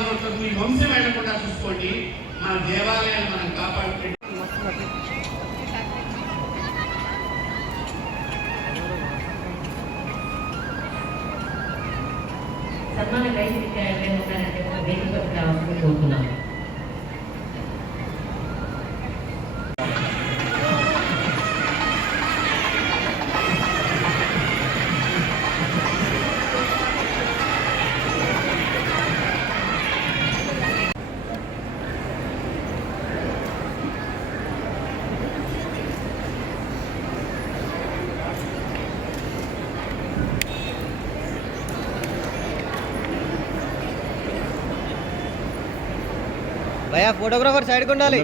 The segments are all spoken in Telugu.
తర్వాత మీ వంశం వెళ్ళకుండా చూసుకోండి. మన దేవాలయాలు మనం కాపాడుకుంటే సన్మాన రైతు ఎవరైనా ఉన్నారంటే ఒక వేదిక పైకి రావాల్సింది కోరుతున్నాము. భయ్యా ఫోటోగ్రాఫర్ సైడ్కి ఉండాలి.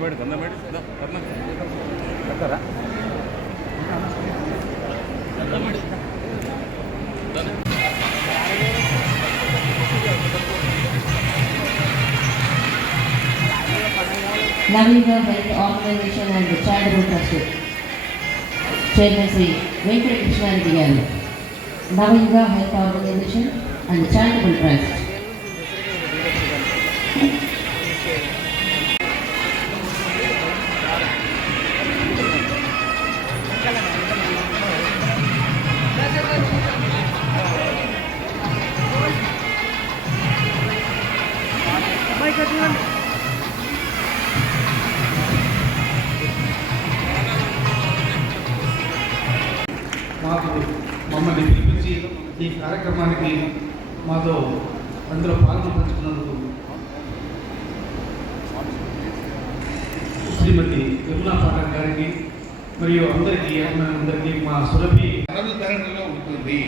Naveena health organisation and charitable trust chairman Shri Venkata Krishnareddy గారు. Navayuga health organisation and charitable trust. మాకు మమ్మల్ని పిలిపించి ఈ కార్యక్రమానికి మాతో అందులో పాల్గొంటున్నందుకు శ్రీమతి యమునా పాఠక్ గారికి మరియు అందరికీ అందరికీ మా సురభి పునరుద్ధరణలో ఉంటుంది.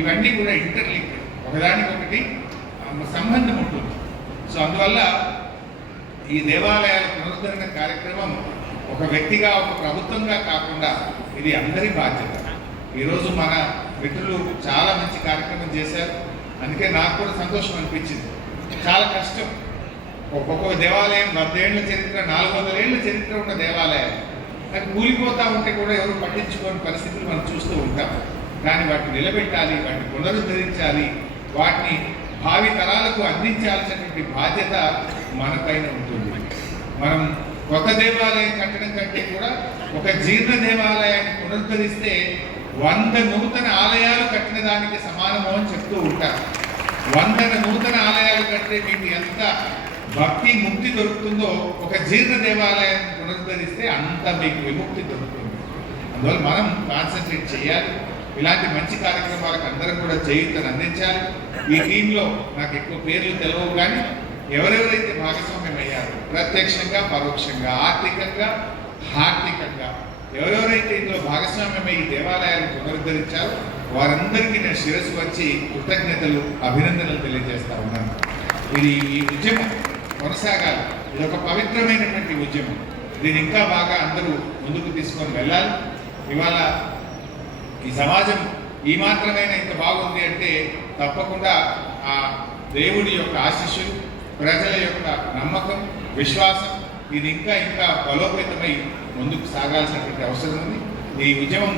ఇవన్నీ కూడా ఇంటర్లింక్. ఒకదానికొకటి సంబంధం ఉంటుంది. సో అందువల్ల ఈ దేవాలయాల పునరుద్ధరణ కార్యక్రమం ఒక వ్యక్తిగా ఒక ప్రభుత్వంగా కాకుండా ఇది అందరి బాధ్యత. ఈరోజు మన మిత్రులు చాలా మంచి కార్యక్రమం చేశారు. అందుకే నాకు కూడా సంతోషం అనిపించింది. చాలా కష్టం. ఒక్కొక్క దేవాలయం వందేళ్ళ చరిత్ర నాలుగు వందల ఏళ్ళ చరిత్ర ఉన్న దేవాలయాలు అది కూలిపోతా ఉంటే కూడా ఎవరు పట్టించుకోని పరిస్థితులు మనం చూస్తూ ఉంటాం. కానీ వాటిని నిలబెట్టాలి వాటిని పునరుద్ధరించాలి వాటిని భావి తరాలకు అందించాల్సినటువంటి బాధ్యత మనపైన ఉంటుంది. మనం కొత్త దేవాలయం కట్టడం కంటే కూడా ఒక జీర్ణ దేవాలయాన్ని పునరుద్ధరిస్తే వంద నూతన ఆలయాలు కట్టిన దానికి సమానము అని చెప్తూ ఉంటారు. వంద నూతన ఆలయాలు కట్టే మీకు ఎంత భక్తి ముక్తి దొరుకుతుందో ఒక జీర్ణ దేవాలయాన్ని పునరుద్ధరిస్తే అంత మీకు విముక్తి దొరుకుతుంది. అందువల్ల మనం కాన్సన్ట్రేట్ చేయాలి. ఇలాంటి మంచి కార్యక్రమాలకు అందరం కూడా చేయూతను అందించాలి. ఈ టీంలో నాకు ఎక్కువ పేర్లు తెలియవు కానీ ఎవరెవరైతే భాగస్వామ్యం అయ్యారు ప్రత్యక్షంగా పరోక్షంగా ఆర్థికంగా ఆర్థికంగా ఎవరెవరైతే ఇందులో భాగస్వామ్యమై ఈ దేవాలయాన్ని పునరుద్ధరించారో వారందరికీ నేను శిరస్సు వచ్చి కృతజ్ఞతలు అభినందనలు తెలియజేస్తా ఉన్నాను. ఇది ఈ ఉద్యమం కొనసాగాలి. ఇది ఒక పవిత్రమైనటువంటి ఉద్యమం. దీన్ని ఇంకా బాగా అందరూ ముందుకు తీసుకొని వెళ్ళాలి. ఇవాళ ఈ సమాజం ఈ మాత్రమైనా ఇంత బాగుంది అంటే తప్పకుండా ఆ దేవుడి యొక్క ఆశీస్సులు ప్రజల యొక్క నమ్మకం విశ్వాసం ఇది ఇంకా ఇంకా బలోపేతమై ముందుకు సాగాల్సినటువంటి అవసరం ఉంది. ఈ ఉద్యమం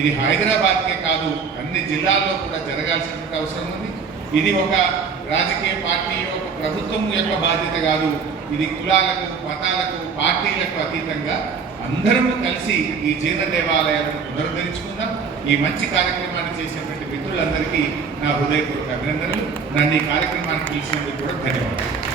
ఇది హైదరాబాద్కే కాదు అన్ని జిల్లాల్లో కూడా జరగాల్సినటువంటి అవసరం ఉంది. ఇది ఒక రాజకీయ పార్టీ ఒక ప్రభుత్వం యొక్క బాధ్యత కాదు. ఇది కులాలకు మతాలకు పార్టీలకు అతీతంగా అందరము కలిసి ఈ జీర్ణ దేవాలయాలను పునరుద్ధరించుకుందాం. ఈ మంచి కార్యక్రమాన్ని చేసినటువంటి మిత్రులందరికీ నా హృదయపూర్వక అభినందనలు. నన్ను ఈ కార్యక్రమానికి పిలిచినందుకు కూడా ధన్యవాదాలు.